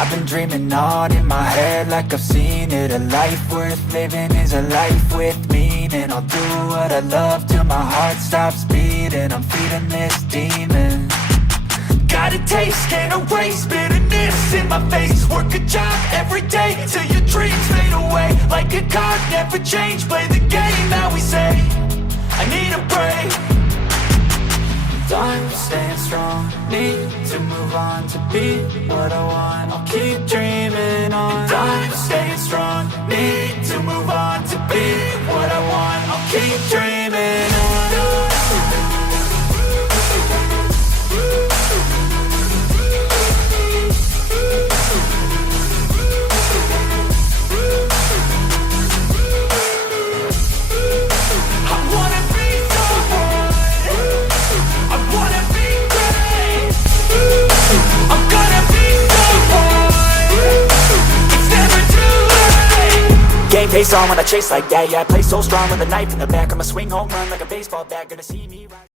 I've been dreaming on in my head like I've seen it. A life worth living is a life with meaning. I'll do what I love till my heart stops beating. I'm feeding this demon. Got a taste, can't erase bitterness in my face. Work a job every day till your dreams fade away. Like a card, never change, play the game that we say. I need a break. I'm staying strong, need to move on to be what I want. I'll keep dreaming on. And I'm staying strong, need to move on to be what I want. I'll keep dreaming on. Game face on when I chase like that. Yeah, I play so strong with a knife in the back. I'ma swing home run like a baseball bat. Gonna see me right